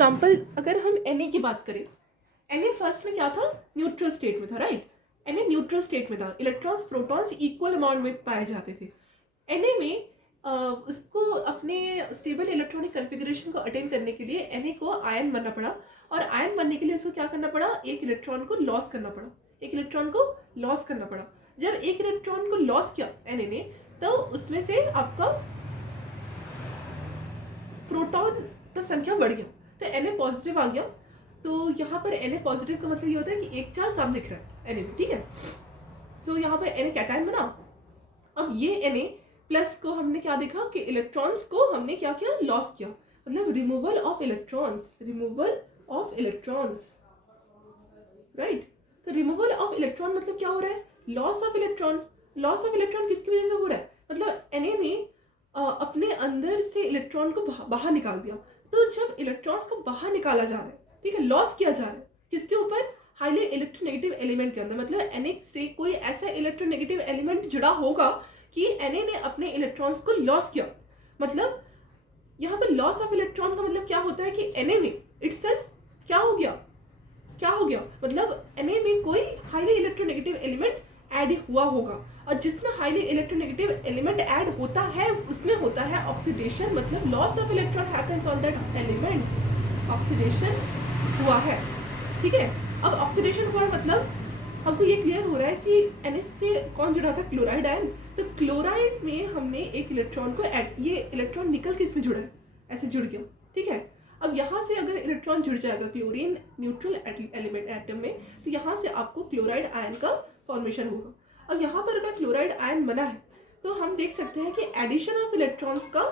Example अगर हम Na की बात करें, Na फर्स्ट में क्या था, न्यूट्रल स्टेट में था, राइट। Na न्यूट्रल स्टेट में था, इलेक्ट्रॉन्स प्रोटॉन्स इक्वल अमाउंट में पाए जाते थे। Na में उसको अपने स्टेबल इलेक्ट्रॉनिक कन्फिगरेशन को अटेन करने के लिए Na को आयन बनना पड़ा, और आयन बनने के लिए उसको क्या करना पड़ा, एक इलेक्ट्रॉन को लॉस करना पड़ा, एक इलेक्ट्रॉन को लॉस करना पड़ा। जब एक इलेक्ट्रॉन को लॉस किया Na ने, तो उसमें से आपका प्रोटॉन का संख्या बढ़ गया, तो Na पॉजिटिव आ गया। तो यहाँ पर Na पॉजिटिव का मतलब ये होता है कि एक चार्ज साफ दिख रहा है Na में, ठीक है। सो यहाँ पर Na कैटायन बना। अब ये Na प्लस को हमने क्या देखा कि इलेक्ट्रॉन्स को हमने क्या किया, लॉस किया, मतलब removal of electrons, removal of electrons, right. तो रिमूवल ऑफ इलेक्ट्रॉन मतलब क्या हो रहा है, loss of electron. Loss of electron किसकी वजह से हो रहा है, मतलब Na ने अपने अंदर से इलेक्ट्रॉन को बाहर निकाल दिया। तो जब इलेक्ट्रॉन्स को बाहर निकाला जा रहा है, ठीक है, लॉस किया जा रहा है, किसके ऊपर, हाईली इलेक्ट्रोनेगेटिव एलिमेंट के अंदर, मतलब Na से कोई ऐसा इलेक्ट्रोनेगेटिव एलिमेंट जुड़ा होगा कि Na ने अपने इलेक्ट्रॉन्स को लॉस किया। मतलब यहाँ पर लॉस ऑफ इलेक्ट्रॉन का मतलब क्या होता है कि Na में इटसेल्फ क्या हो गया, क्या हो गया, मतलब Na में कोई हाईली इलेक्ट्रोनेगेटिव एलिमेंट ऐड हुआ होगा, और जिसमें हाईली इलेक्ट्रोनेगेटिव एलिमेंट ऐड होता है उसमें होता है ऑक्सीडेशन, मतलब loss of electron happens on that element, oxidation हुआ है, ठीक है। अब ऑक्सीडेशन हुआ है मतलब हमको ये क्लियर हो रहा है कि Na से कौन जुड़ा था, क्लोराइड आयन। तो क्लोराइड में हमने एक इलेक्ट्रॉन को ऐड, ये इलेक्ट्रॉन निकल के इसमें जुड़ा है, ऐसे जुड़ गया, ठीक है। अब यहाँ से अगर इलेक्ट्रॉन जुड़ जाएगा क्लोरीन न्यूट्रल एलिमेंट एटम में, तो यहाँ से आपको क्लोराइड आयन का फॉर्मेशन होगा। अब यहाँ पर अगर क्लोराइड आयन बना है, तो हम देख सकते हैं कि एडिशन ऑफ इलेक्ट्रॉन्स का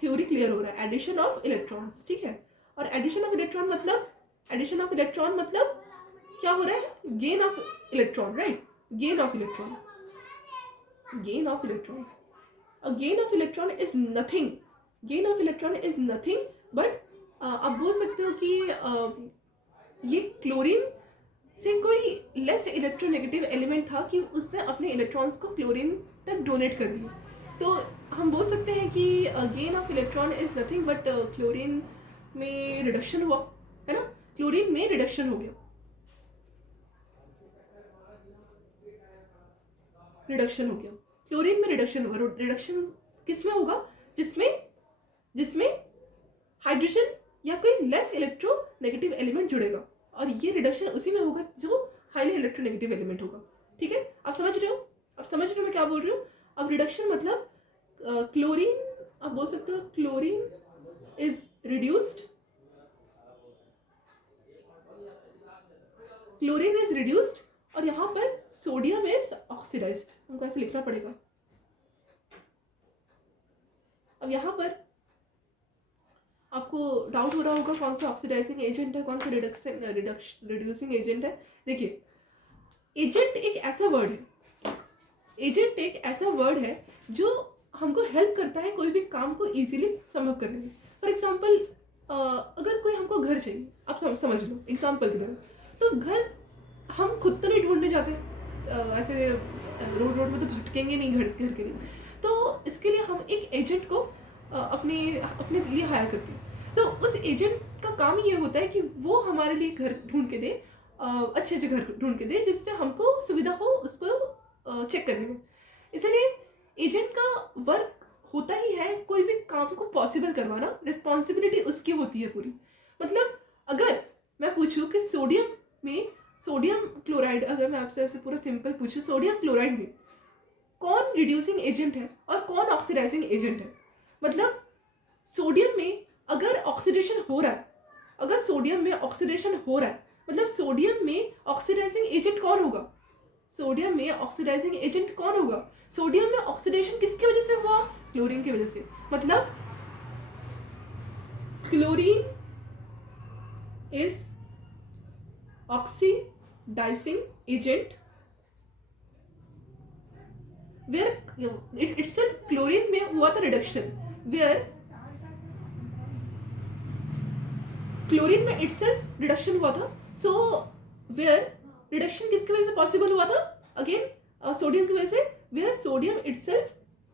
थ्योरी क्लियर हो रहा है, एडिशन ऑफ इलेक्ट्रॉन्स, ठीक है। और एडिशन ऑफ इलेक्ट्रॉन मतलब, एडिशन ऑफ इलेक्ट्रॉन मतलब क्या हो रहा है, gain of electron, right, gain of electron, gain of electron. A gain of electron is nothing, gain of electron is nothing but आप बोल सकते हो कि ये क्लोरीन से कोई लेस इलेक्ट्रोनेगेटिव एलिमेंट था कि उसने अपने इलेक्ट्रॉन्स को क्लोरीन तक डोनेट कर दिए। तो हम बोल सकते हैं कि gain of electron is nothing but chlorine में रिडक्शन हुआ, है ना, क्लोरीन में रिडक्शन हो गया, रिडक्शन हो गया, क्लोरीन में रिडक्शन होगा। रिडक्शन किस में होगा, जिसमें हाइड्रोजन या कोई लेस इलेक्ट्रोनेगेटिव एलिमेंट जुड़ेगा, और ये रिडक्शन उसी में होगा जो हाईली इलेक्ट्रोनेगेटिव एलिमेंट होगा, ठीक है। आप समझ रहे हो, आप समझ रहे हो मैं क्या बोल रही हूँ। अब रिडक्शन मतलब क्लोरीन, आप बोल सकते हो chlorine is reduced, chlorine is reduced, और यहाँ पर सोडियम इज ऑक्सीडाइज्ड, हमको ऐसे लिखना पड़ेगा। अब यहाँ पर आपको डाउट हो रहा होगा कौन सा ऑक्सीडाइजिंग एजेंट है, कौन सा रिड्यूसिंग एजेंट है। देखिए, एजेंट एक ऐसा वर्ड है, एजेंट एक ऐसा वर्ड है जो हमको हेल्प करता है कोई भी काम को इजीली संभव करने में। फॉर एग्जांपल अगर कोई हमको घर चाहिए, आप समझ लो एग्जांपल की तरह, तो घर हम खुद तो नहीं ढूंढने जाते, ऐसे रोड में तो भटकेंगे नहीं घर के लिए, तो इसके लिए हम एक एजेंट को अपने लिए हायर करते हैं। तो उस एजेंट का काम ये होता है कि वो हमारे लिए घर ढूंढ के दे, अच्छे घर ढूंढ के दे, जिससे हमको सुविधा हो उसको चेक करने में। इसलिए एजेंट का वर्क होता ही है कोई भी काम को पॉसिबल करवाना, रिस्पॉन्सिबिलिटी उसकी होती है पूरी। मतलब अगर मैं पूछूं कि सोडियम क्लोराइड, अगर मैं आपसे ऐसे पूरा सिंपल पूछूं, सोडियम क्लोराइड में कौन रिड्यूसिंग एजेंट है और कौन ऑक्सीडाइजिंग एजेंट है, मतलब सोडियम में अगर ऑक्सीडेशन हो रहा है, अगर सोडियम में ऑक्सीडेशन हो रहा है, मतलब सोडियम में ऑक्सीडाइजिंग एजेंट कौन होगा, सोडियम में ऑक्सीडाइजिंग एजेंट कौन होगा, सोडियम में ऑक्सीडेशन किसकी वजह से हुआ, क्लोरीन की वजह से। मतलब chlorine is oxidising agent where it itself chlorine में हुआ था रिडक्शन, where क्लोरीन में itself रिडक्शन हुआ था, so where रिडक्शन किसकी वजह से पॉसिबल हुआ था, अगेन सोडियम की वजह से, where sodium itself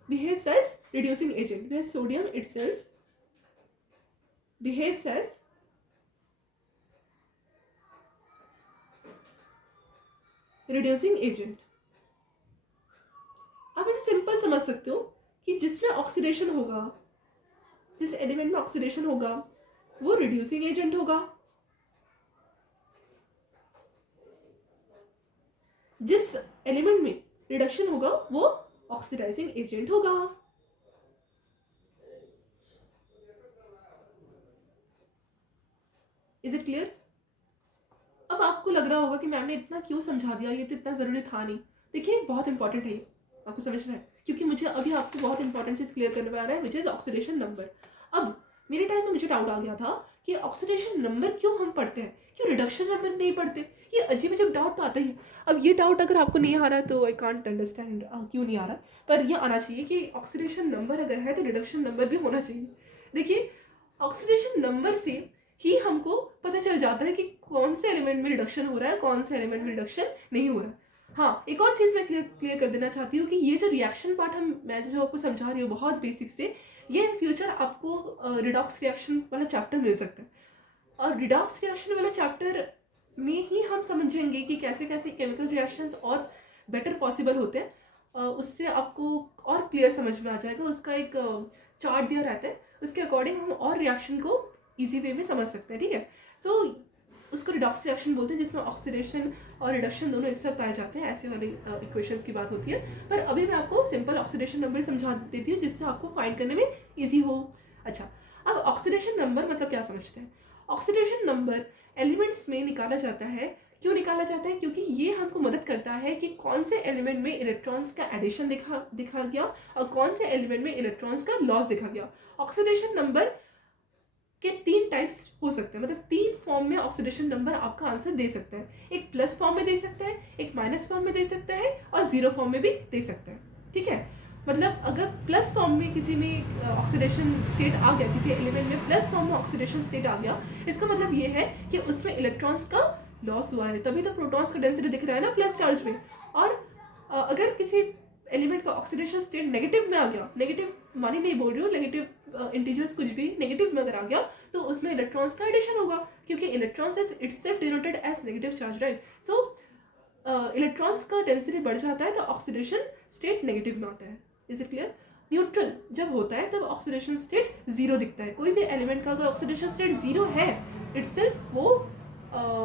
behaves as reducing agent, where sodium itself behaves as reducing agent, आप इसे सिंपल समझ सकते हो कि जिसमें ऑक्सीडेशन होगा, जिस एलिमेंट में ऑक्सीडेशन होगा वो रिड्यूसिंग एजेंट होगा, जिस एलिमेंट में रिडक्शन होगा वो ऑक्सीडाइजिंग एजेंट होगा। Is it clear? अब आपको लग रहा होगा कि मैम ने इतना क्यों समझा दिया, ये तो इतना जरूरी था नहीं। देखिए बहुत इंपॉर्टेंट है ये, आपको समझना है, क्योंकि मुझे अभी आपको बहुत इंपॉर्टेंट चीज क्लियर करने में आ रहा है, विच इज ऑक्सीडेशन नंबर। अब मेरे टाइम में मुझे डाउट आ गया था कि ऑक्सीडेशन नंबर क्यों हम पढ़ते हैं, क्यों रिडक्शन नंबर नहीं पढ़ते, ये अजीब अजीब डाउट तो आता ही है। अब ये डाउट अगर आपको नहीं आ रहा है तो आई कांट अंडरस्टैंड क्यों नहीं आ रहा, पर यह आना चाहिए कि ऑक्सीडेशन नंबर अगर है तो रिडक्शन नंबर भी होना चाहिए। देखिए ऑक्सीडेशन नंबर से ही हमको पता चल जाता है कि कौन से एलिमेंट में रिडक्शन हो रहा है, कौन से एलिमेंट में रिडक्शन नहीं हो रहा है। हाँ, एक और चीज़ मैं क्लियर कर देना चाहती हूँ कि ये जो रिएक्शन पार्ट मैं जो आपको समझा रही हूँ बहुत बेसिक से, ये इन फ्यूचर आपको रिडॉक्स रिएक्शन वाला चैप्टर मिल सकता है, और रिडॉक्स रिएक्शन वाला चैप्टर में ही हम समझेंगे कि कैसे कैसे केमिकल रिएक्शंस और बेटर पॉसिबल होते हैं। उससे आपको और क्लियर समझ में आ जाएगा, उसका एक चार्ट दिया रहता है, उसके अकॉर्डिंग हम और रिएक्शन को इजी वे में समझ सकते हैं। ठीक है, सो उसको रिडॉक्स रिएक्शन बोलते हैं, जिसमें ऑक्सीडेशन और रिडक्शन दोनों एक साथ पाए जाते हैं, ऐसे वाले इक्वेशंस की बात होती है। पर अभी मैं आपको सिंपल ऑक्सीडेशन नंबर समझा देती हूँ जिससे आपको फाइंड करने में ईजी हो। अच्छा, अब ऑक्सीडेशन नंबर मतलब क्या समझते हैं? ऑक्सीडेशन नंबर एलिमेंट्स में निकाला जाता है। क्यों निकाला जाता है? क्योंकि ये हमको मदद करता है कि कौन से एलिमेंट में इलेक्ट्रॉन्स का एडिशन दिखा गया और कौन से एलिमेंट में इलेक्ट्रॉन्स का लॉस दिखा गया। ऑक्सीडेशन नंबर के 3 टाइप्स हो सकते हैं, मतलब 3 फॉर्म में ऑक्सीडेशन नंबर आपका आंसर दे सकता है। एक प्लस फॉर्म में दे सकता है, एक माइनस फॉर्म में दे सकता है, और 0 फॉर्म में भी दे सकता है। ठीक है, मतलब अगर प्लस फॉर्म में किसी में ऑक्सीडेशन स्टेट आ गया, किसी एलिमेंट में प्लस फॉर्म में ऑक्सीडेशन स्टेट आ गया, इसका मतलब ये है कि उसमें इलेक्ट्रॉन्स का लॉस हुआ है, तभी तो प्रोटॉन्स का डेंसिटी दिख रहा है ना प्लस चार्ज में। और अगर किसी एलिमेंट का ऑक्सीडेशन स्टेट नेगेटिव में आ गया, नेगेटिव मानी नहीं बोल रही हूँ, नेगेटिव इंटीजर्स कुछ भी नेगेटिव में अगर आ गया तो उसमें इलेक्ट्रॉन्स का एडिशन होगा, क्योंकि electrons is itself denoted as negative charge, right? So electrons का डेंसिटी बढ़ जाता है तो ऑक्सीडेशन स्टेट नेगेटिव में आता है। Is it clear? न्यूट्रल जब होता है तब ऑक्सीडेशन स्टेट 0 दिखता है। कोई भी एलिमेंट का अगर ऑक्सीडेशन स्टेट 0 है इटसेल्फ वो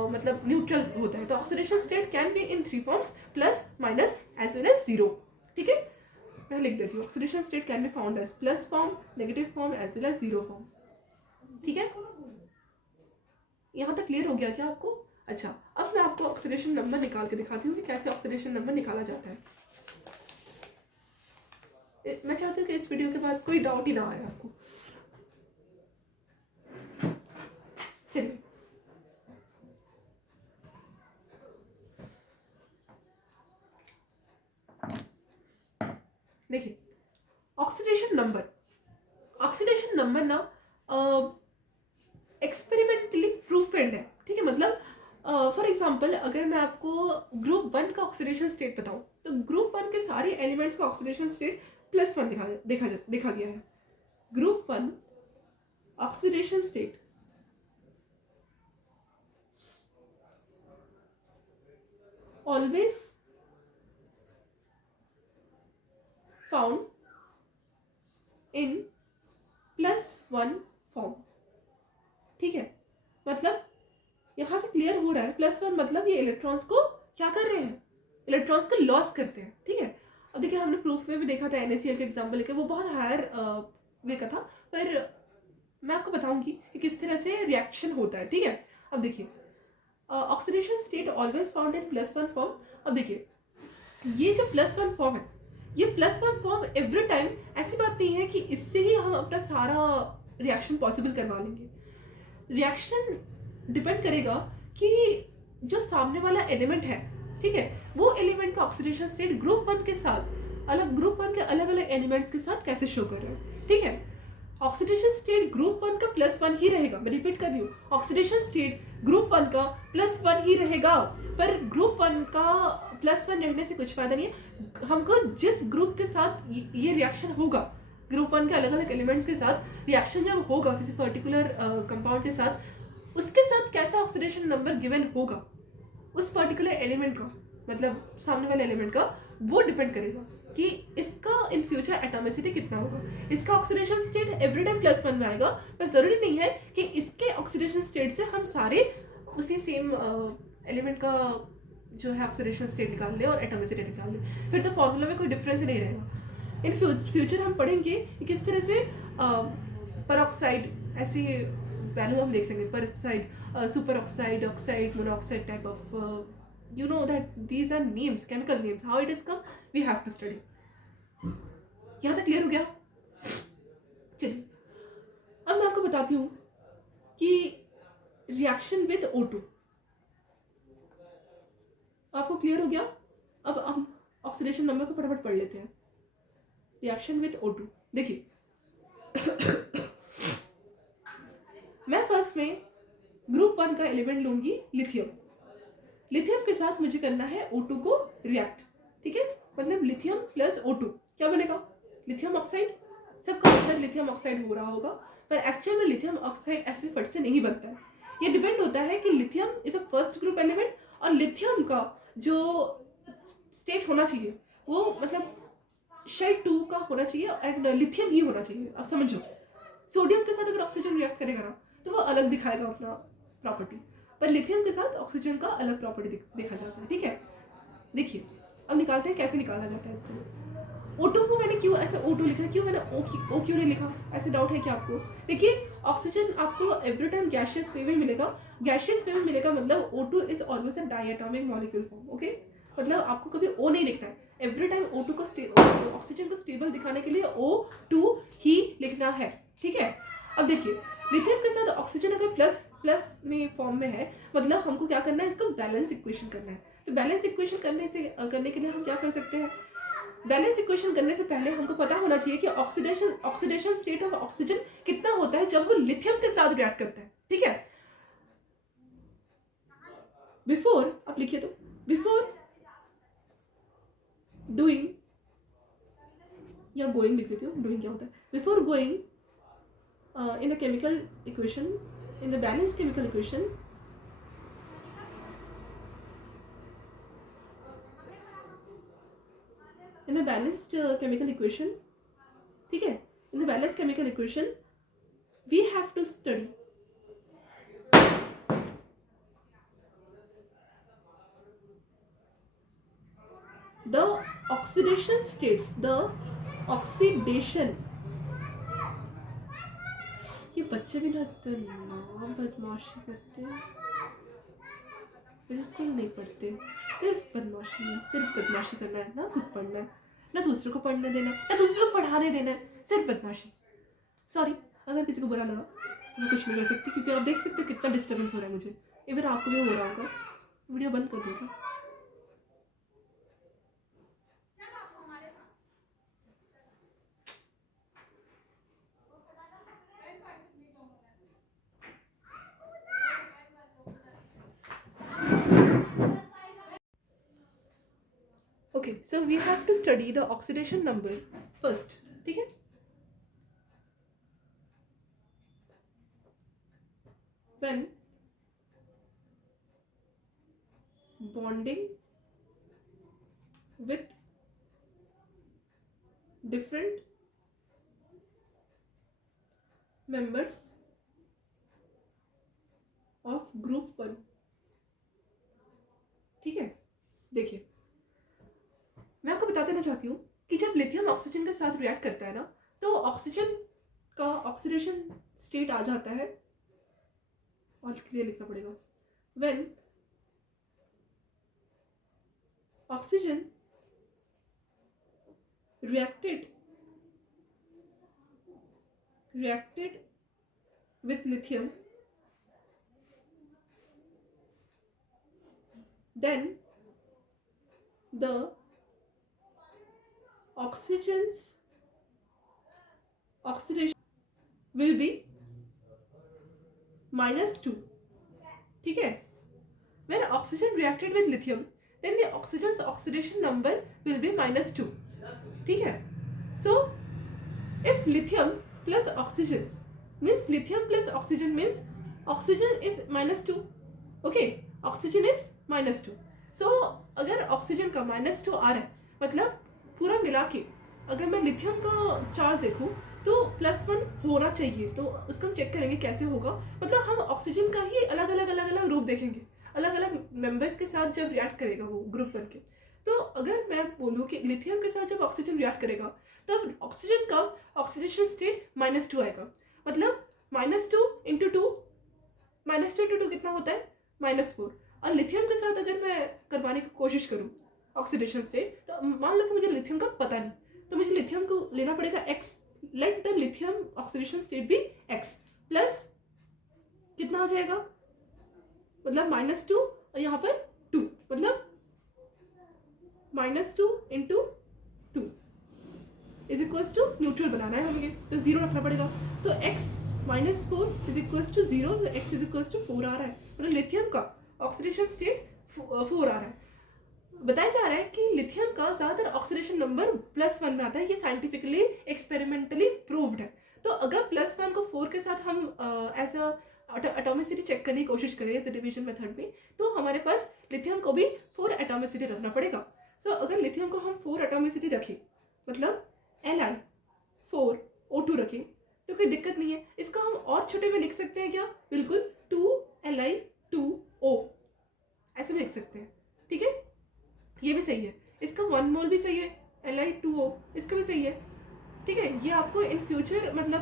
मतलब न्यूट्रल होता है। तो oxidation state can be in 3 forms, plus, minus, as well as 0। ठीक है, मैं लिख देती हूँ, oxidation state can be found as plus form, negative form, as well as 0 form. ठीक है, यहाँ तक क्लियर हो गया क्या आपको? अच्छा, अब मैं आपको ऑक्सीडेशन नंबर निकाल के दिखाती हूँ कि कैसे ऑक्सीडेशन नंबर निकाला जाता है। मैं चाहती हूँ कि इस वीडियो के बाद कोई डाउट ही ना आए आपको। चलिए, देखिए ऑक्सीडेशन नंबर ना एक्सपेरिमेंटली प्रूफड है। ठीक है, मतलब फॉर एग्जांपल अगर मैं आपको ग्रुप 1 का ऑक्सीडेशन स्टेट बताऊं तो ग्रुप 1 के सारे एलिमेंट्स का ऑक्सीडेशन स्टेट +1 देखा गया है। Group 1 oxidation state always found in +1 form. ठीक है, मतलब यहां से क्लियर हो रहा है +1 मतलब ये इलेक्ट्रॉन्स को क्या कर रहे हैं, इलेक्ट्रॉन्स को लॉस करते हैं। ठीक है, अब देखिए हमने प्रूफ में भी देखा था, NaCl का एग्जाम्पल लेकर, वो बहुत हायर वे का था, पर मैं आपको बताऊंगी कि किस तरह से रिएक्शन होता है। ठीक है, अब देखिए oxidation state always found in +1 form. अब देखिए ये जो +1 फॉर्म है, ये +1 फॉर्म एवरी टाइम ऐसी बात नहीं है कि इससे ही हम अपना सारा रिएक्शन पॉसिबल करवा लेंगे। रिएक्शन डिपेंड करेगा कि जो सामने वाला एलिमेंट है, ठीक है, वो एलिमेंट का ऑक्सीडेशन स्टेट ग्रुप 1 के साथ ग्रुप 1 के अलग अलग एलिमेंट्स के साथ कैसे शो कर रहे हैं। ठीक है, ऑक्सीडेशन स्टेट ग्रुप 1 का +1 ही रहेगा। मैं रिपीट कर रही हूँ, ऑक्सीडेशन स्टेट ग्रुप 1 का +1 ही रहेगा, पर ग्रुप 1 का +1 रहने से कुछ फायदा नहीं है। हमको जिस ग्रुप के साथ ये रिएक्शन होगा, ग्रुप 1 के अलग अलग एलिमेंट्स के साथ रिएक्शन जब होगा किसी पर्टिकुलर कंपाउंड के साथ, उसके साथ कैसा ऑक्सीडेशन नंबर गिवन होगा उस पर्टिकुलर एलिमेंट का, मतलब सामने वाले एलिमेंट का, वो डिपेंड करेगा कि इसका इन फ्यूचर एटॉमिसिटी कितना होगा। इसका ऑक्सीडेशन स्टेट एवरी टाइम +1 में आएगा, पर ज़रूरी नहीं है कि इसके ऑक्सीडेशन स्टेट से हम सारे उसी सेम एलिमेंट का जो है ऑक्सीडेशन स्टेट निकाल ले और एटॉमिसिटी निकाल ले, फिर तो फॉर्मूला में कोई डिफरेंस ही नहीं रहेगा। इन फ्यूचर हम पढ़ेंगे कि किस तरह से परऑक्साइड ऐसी वैल्यू हम देख सकेंगे, peroxide, super oxide, oxide, monoxide type of, you know that these are names, chemical names, how it has come we have to study. यहाँ तक क्लियर हो गया? चलिए अब मैं आपको बताती हूँ कि रिएक्शन विद O2 आपको क्लियर हो गया। अब हम ऑक्सीडेशन नंबर को फटाफट पढ़ लेते हैं। रिएक्शन विद O2 देखिए मैं फर्स्ट में ग्रुप 1 का एलिमेंट लूंगी लिथियम। लिथियम के साथ मुझे करना है O2 को रिएक्ट, ठीक है, मतलब लिथियम प्लस O2 क्या बनेगा? Lithium oxide. सबका आंसर लिथियम ऑक्साइड हो रहा होगा, पर एक्चुअल में लिथियम ऑक्साइड ऐसे फट से नहीं बनता है। ये डिपेंड होता है कि lithium is a first group element और लिथियम का जो स्टेट होना चाहिए वो मतलब शेल 2 का होना चाहिए एंड लिथियम ही होना चाहिए। अब समझो, सोडियम के साथ अगर ऑक्सीजन रिएक्ट करेगा ना तो वो अलग दिखाएगा अपना प्रॉपर्टी, पर लिथियम के साथ ऑक्सीजन का अलग प्रॉपर्टी देखा जाता है, ठीक है। देखिए अब निकालते हैं कैसे निकाला जाता है इसको। O2 को मैंने क्यों ऐसे O2 लिखा है, क्यों मैंने O क्यों नहीं लिखा, ऐसे डाउट है क्या आपको? देखिए ऑक्सीजन आपको एवरी टाइम गैसियस वे में मिलेगा। गैसियस वे में मिलेगा मतलब O2 is always a diatomic molecule form, okay. मतलब आपको कभी O नहीं लिखना है, एवरी टाइम O2 को ऑक्सीजन को स्टेबल दिखाने के लिए O2 ही लिखना है, ठीक है। अब देखिए लिथियम के साथ ऑक्सीजन अगर प्लस में फॉर्म में है मतलब हमको क्या करना है, इसको बैलेंस इक्वेशन करना है। तो बैलेंस इक्वेशन करने के लिए हम क्या कर सकते हैं? बैलेंस इक्वेशन करने से पहले हमको पता होना चाहिए कि ऑक्सीडेशन स्टेट ऑफ ऑक्सीजन कितना होता है जब वो लिथियम के साथ रिएक्ट करता है, ठीक है। बिफोर आप लिखिए, तो बिफोर डूइंग या गोइंग लिख देती हूँ, डूइंग क्या होता है, before going in a chemical equation, in the balanced chemical equation, in a balanced chemical equation, ठीक है, in the balanced chemical equation we have to study the oxidation states, the oxidation। ये बच्चे भी ना इतना बदमाशी करते हैं, बिल्कुल नहीं पढ़ते, सिर्फ बदमाशी करना है, ना खुद पढ़ना है ना दूसरों को पढ़ने देना है ना दूसरों को पढ़ाने देना है, सिर्फ बदमाशी। सॉरी अगर किसी को बुरा लगा तो मैं कुछ नहीं कर सकती, क्योंकि आप देख सकते हो कितना डिस्टर्बेंस हो रहा है मुझे, इवन आपको भी हो रहा होगा। वीडियो बंद कर दूँगी। Okay, so we have to study the oxidation number first, ठीक है। When bonding with different members of group 1, ठीक है। देखिए मैं आपको बता देना चाहती हूँ कि जब लिथियम ऑक्सीजन के साथ रिएक्ट करता है ना तो ऑक्सीजन का ऑक्सीडेशन स्टेट आ जाता है, और क्लियर लिखना पड़ेगा, when oxygen reacted with lithium, then the oxidation will be -2, ठीक है। When oxygen reacted with lithium, then the oxygen's oxidation number will be -2, ठीक है। So if lithium plus oxygen means oxygen is -2, okay, oxygen is -2, so अगर oxygen का -2 आ रहा है, मतलब पूरा मिला के अगर मैं लिथियम का चार्ज देखूँ तो +1 होना चाहिए, तो उसको हम चेक करेंगे कैसे होगा। मतलब हम ऑक्सीजन का ही अलग अलग रूप देखेंगे, अलग अलग मेंबर्स के साथ जब रिएक्ट करेगा वो ग्रुप बन के। तो अगर मैं बोलूँ कि लिथियम के साथ जब ऑक्सीजन रिएक्ट करेगा तब ऑक्सीजन का ऑक्सीडेशन स्टेट -2 आएगा। मतलब -2 × 2, -2 × 2 कितना होता है? -4। और लिथियम के साथ अगर मैं करवाने की कोशिश करूँ ऑक्सीडेशन स्टेट, तो मान लो कि मुझे लिथियम का पता नहीं, तो मुझे लिथियम को लेना पड़ेगा x। Let the lithium oxidation state भी x प्लस कितना हो जाएगा, मतलब -2 और यहाँ पर 2, मतलब -2 × 2 इज इक्वल्स टू न्यूट्रल बनाना है हमें, तो 0 रखना पड़ेगा। तो x -4 इज इक्वल्स टू 0, तो x इज इक्वल्स टू 4 आ रहा है, मतलब लिथियम का ऑक्सीडेशन स्टेट 4 आ रहा है। बताया जा रहा है कि लिथियम का ज़्यादातर ऑक्सीडेशन नंबर +1 में आता है, ये साइंटिफिकली एक्सपेरिमेंटली प्रूव्ड है। तो अगर +1 को 4 के साथ हम एज एटॉमिसिटी चेक करने की कोशिश करें एज डिवीजन मेथड में, तो हमारे पास लिथियम को भी 4 एटॉमिसिटी रखना पड़ेगा। सो अगर लिथियम को हम 4 एटॉमिसिटी रखें, मतलब Li4O2 रखें, तो कोई दिक्कत नहीं है। इसका हम और छोटे में लिख सकते हैं क्या? बिल्कुल, 2Li2O ऐसे भी लिख सकते हैं, ठीक है, ये भी सही है। इसका 1 मोल भी सही है, Li2O इसका भी सही है, ठीक है। ये आपको इन फ्यूचर मतलब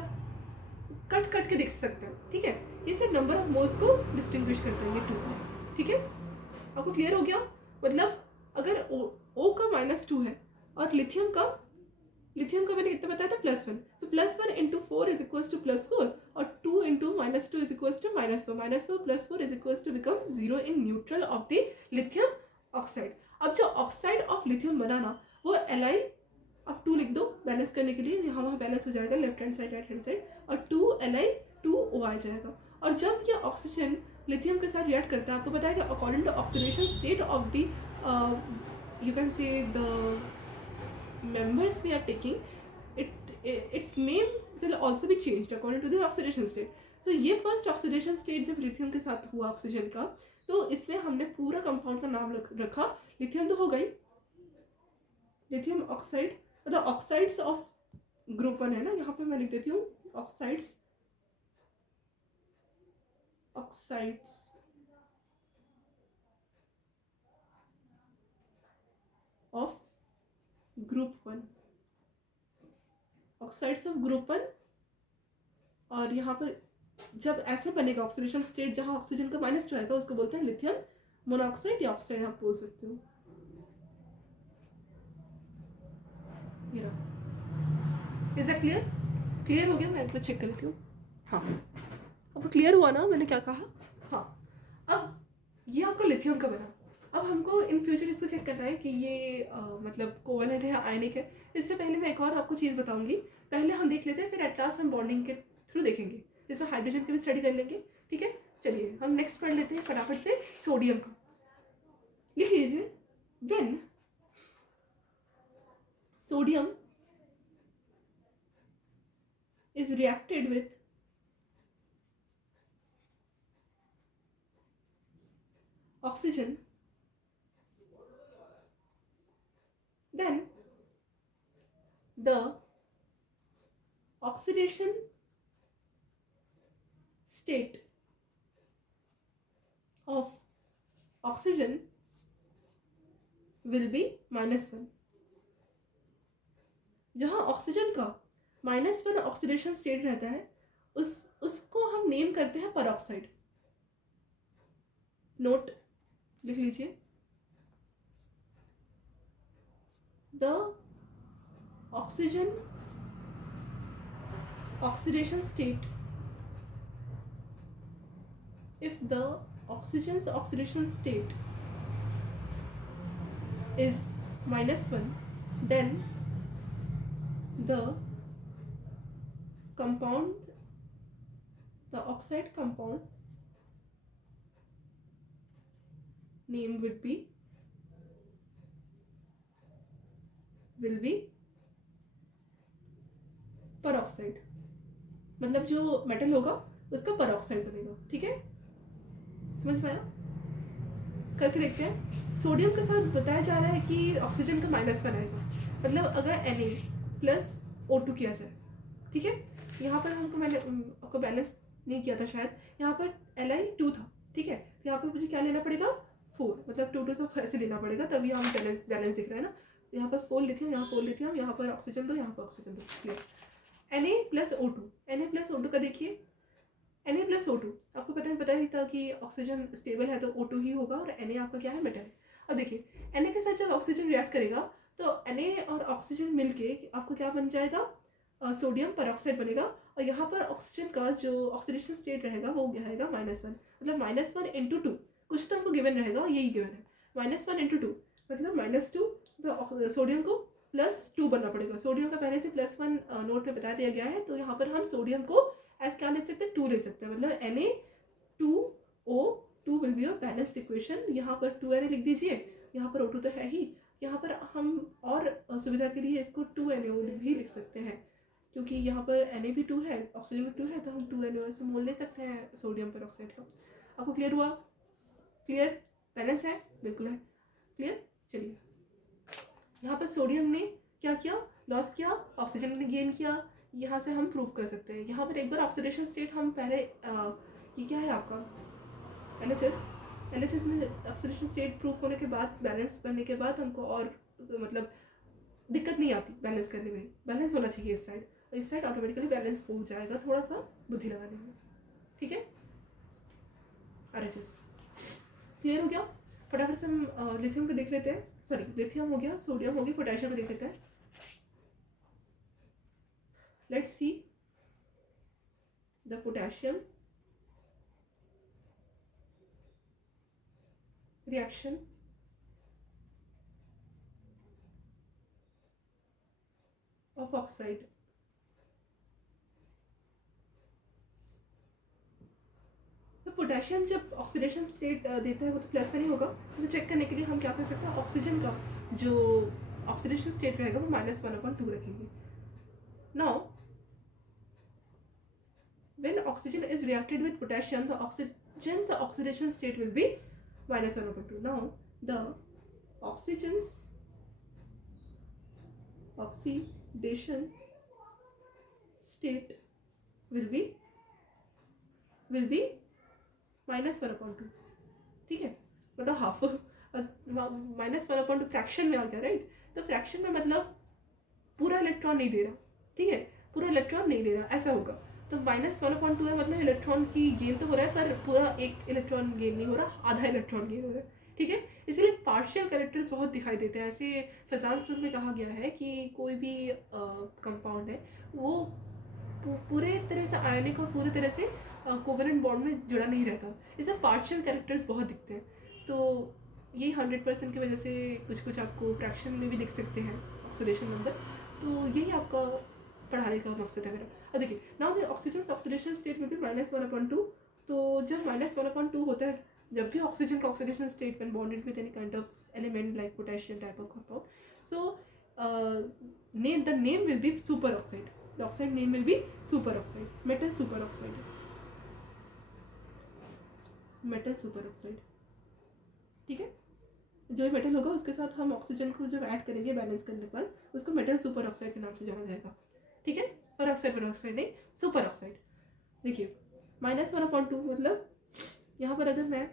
कट के दिख सकते हैं, ठीक है। ये सिर्फ नंबर ऑफ मोल्स को डिस्टिंग्विश करते हैं, ये 2, ठीक है। आपको क्लियर हो गया? मतलब अगर O का -2 है और लिथियम का मैंने कितना बताया था, +1, सो +1 × 4 इज इक्वल्स टू +4 और 2 × -2 is equals to -4। -4 + 4 is equals to become 0 in neutral of the lithium oxide. अब जो ऑक्साइड ऑफ लिथियम बनाना, वो Li, अब 2 लिख दो बैलेंस करने के लिए, यहाँ वहाँ बैलेंस हो जाएगा, left hand side right hand side, और 2Li2O आ जाएगा। और जब ये ऑक्सीजन लिथियम के साथ रिएक्ट करता है, आपको पता है कि according to oxidation state of the you can say the members we are taking, its name will also be changed according to the oxidation state. So ये फर्स्ट ऑक्सीडेशन स्टेट जब लिथियम के साथ हुआ ऑक्सीजन का, तो इसमें हमने पूरा कंपाउंड का नाम रखा। लिथियम तो हो गई, लिथियम ऑक्साइड, मतलब ऑक्साइड्स ऑफ ग्रुप 1 है ना, यहाँ पे मैं लिख देती हूँ oxides of group 1, oxides of group 1। और यहाँ पर जब ऐसा बनेगा ऑक्सीडेशन स्टेट जहाँ ऑक्सीजन का -2 आएगा, उसको बोलते हैं लिथियम मोनोऑक्साइड या ऑक्साइड आप बोल सकते हो। Is that clear? क्लियर हो गया? मैं एक बार चेक कर लेती हूँ। हाँ, आपको क्लियर हुआ ना मैंने क्या कहा? हाँ, अब ये आपका लिथियम का बना। अब हमको इन फ्यूचर इसको चेक करना है कि ये मतलब कोवेलेंट है या आयनिक है। इससे पहले मैं एक और आपको चीज़ बताऊंगी, पहले हम देख लेते हैं, फिर एट लास्ट हम बॉन्डिंग के थ्रू देखेंगे, इसमें हाइड्रोजन की भी स्टडी कर लेंगे, ठीक है। चलिए हम नेक्स्ट पढ़ लेते हैं फटाफट से सोडियम का। लिख लीजिए, when sodium is reacted with oxygen, then the oxidation state of oxygen will be -1। जहाँ ऑक्सीजन का -1 ऑक्सीडेशन स्टेट रहता है, उसको हम नेम करते हैं परऑक्साइड। नोट लिख लीजिए, the oxygen oxidation state, if the oxygen's oxidation state is -1, then the compound, the oxide compound name will be peroxide। मतलब जो मेटल होगा उसका peroxide बनेगा, ठीक है, समझ में आया? करके देखते हैं। सोडियम के साथ बताया जा रहा है कि ऑक्सीजन का -1 आएगा, मतलब अगर Na प्लस O2 किया जाए, ठीक है। यहाँ पर हमको मैंने आपको बैलेंस नहीं किया था शायद, यहाँ पर Li2 था, ठीक है। तो यहाँ पर मुझे क्या लेना पड़ेगा 4, मतलब 2 से ऐसे लेना पड़ेगा, तभी हम बैलेंस दिख रहा है ना। यहाँ पर 4 लिथियम, यहाँ 4 लिथियम, यहाँ पर ऑक्सीजन दो, यहाँ पर ऑक्सीजन दो, क्लियर। Na प्लस O2 का देखिए, Na प्लस O2 आपको पता ही था कि ऑक्सीजन स्टेबल है तो O2 ही होगा, और Na आपका क्या है, मेटल है। अब देखिए Na के साथ जब ऑक्सीजन रिएक्ट करेगा तो Na और ऑक्सीजन मिलके आपको क्या बन जाएगा, सोडियम परऑक्साइड बनेगा। और यहाँ पर ऑक्सीजन का जो ऑक्सीडेशन स्टेट रहेगा वो रहेगा -1, मतलब -1 × 2, कुछ तो हमको गिवन रहेगा, यही गिवन है, -1 × 2 मतलब -2, तो सोडियम को +2 बनना पड़ेगा। सोडियम का पहले से +1 नोट में बता दिया गया है, तो यहाँ पर हम सोडियम को एज क्या ले सकते हैं, 2 ले सकते हैं, मतलब Na2O2 will be a balanced equation. यहाँ पर 2Na लिख दीजिए, यहाँ पर O2 तो है ही, यहाँ पर हम और सुविधा के लिए इसको 2NaO भी लिख सकते हैं, क्योंकि यहाँ पर Na भी 2 है, ऑक्सीजन भी 2 है, तो हम 2NaO से मोल ले सकते हैं सोडियम पर ऑक्साइड का। आपको क्लियर हुआ? क्लियर? बैलेंस है, बिल्कुल है, क्लियर। चलिए, यहाँ पर सोडियम ने क्या किया, लॉस किया, ऑक्सीजन ने गेन किया, यहाँ से हम प्रूव कर सकते हैं। यहाँ पर एक बार ऑक्सीडेशन स्टेट हम पहले ये क्या है आपका LHS में ऑक्सीडेशन स्टेट प्रूफ होने के बाद, बैलेंस करने के बाद हमको और मतलब दिक्कत नहीं आती बैलेंस करने में। बैलेंस होना चाहिए इस साइड, और इस साइड ऑटोमेटिकली बैलेंस हो जाएगा, थोड़ा सा बुद्धि लगाने में, ठीक है। RHS क्लियर हो गया। फटाफट से हम लिथियम को देख लेते हैं, सॉरी लिथियम हो गया, सोडियम हो गया, पोटेशियम को देख लेते हैं। Let's see the potassium reaction of oxide. तो पोटेशियम जब ऑक्सीडेशन स्टेट देता है वो तो +1 ही होगा, तो चेक करने के लिए हम क्या कर सकते हैं, ऑक्सीजन का जो ऑक्सीडेशन स्टेट रहेगा वो -1/2 रखेंगे। Now when oxygen is reacted with potassium, the oxygen's oxidation state will be -1/2. Now the oxygen's oxidation state will be -1/2, ठीक है, मतलब हाफ, -1/2 फ्रैक्शन में आ गया, राइट। तो फ्रैक्शन में मतलब पूरा इलेक्ट्रॉन नहीं दे रहा, ठीक है, पूरा इलेक्ट्रॉन नहीं दे रहा, ऐसा होगा। तो -1/2 है, मतलब इलेक्ट्रॉन की गेन तो हो रहा है, पर पूरा एक इलेक्ट्रॉन गेन नहीं हो रहा, आधा इलेक्ट्रॉन गेन हो रहा है, ठीक है। इसलिए पार्शियल कैरेक्टर्स बहुत दिखाई देते हैं। ऐसे फिजान्स में कहा गया है कि कोई भी कंपाउंड है वो पूरे तरह से आयनिक और पूरे तरह से कोवेलेंट बॉन्ड में जुड़ा नहीं रहता, इसमें पार्शियल कैरेक्टर्स बहुत दिखते हैं। तो ये 100% की वजह से कुछ आपको फ्रैक्शन में भी दिख सकते हैं ऑक्सीडेशन नंबर। तो यही आपका पढ़ाने का मकसद है मेरा। अब देखिए, नाउ द ऑक्सीडेशन स्टेट में भी -1/2, तो जब -1/2 होता है, जब भी ऑक्सीजन का oxidation state when bonded with any kind of element like potassium type of compound, so the name will be super oxide, the oxide name will be super oxide, metal super oxide, metal super oxide, ठीक है। जो metal होगा उसके साथ हम oxygen को जब add करेंगे बैलेंस करने के बाद, उसको मेटल सुपर ऑक्साइड के नाम से जाना जाएगा, ठीक है। पर ऑक्साइड नहीं, सुपर ऑक्साइड। देखिए -1/2 मतलब यहाँ पर अगर मैं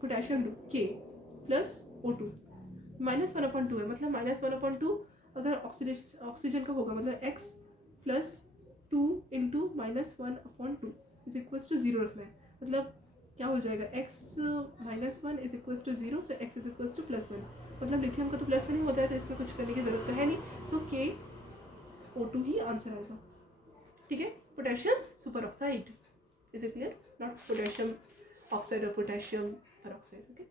पोटेशियम लूँ K + O2, -1/2 है, मतलब -1/2 अगर ऑक्सीजन का होगा, मतलब X + 2 × -1/2 = 0 रखना है। मतलब क्या हो जाएगा, x -1 = 0, so x = +1, मतलब लिथियम का तो +1 ही होता है, तो इसमें कुछ करने की जरूरत तो है नहीं, सो KO2 ही आंसर आएगा, ठीक है। Potassium super oxide, is it clear, not potassium oxide और पोटेशियम पर ऑक्साइड, ओके।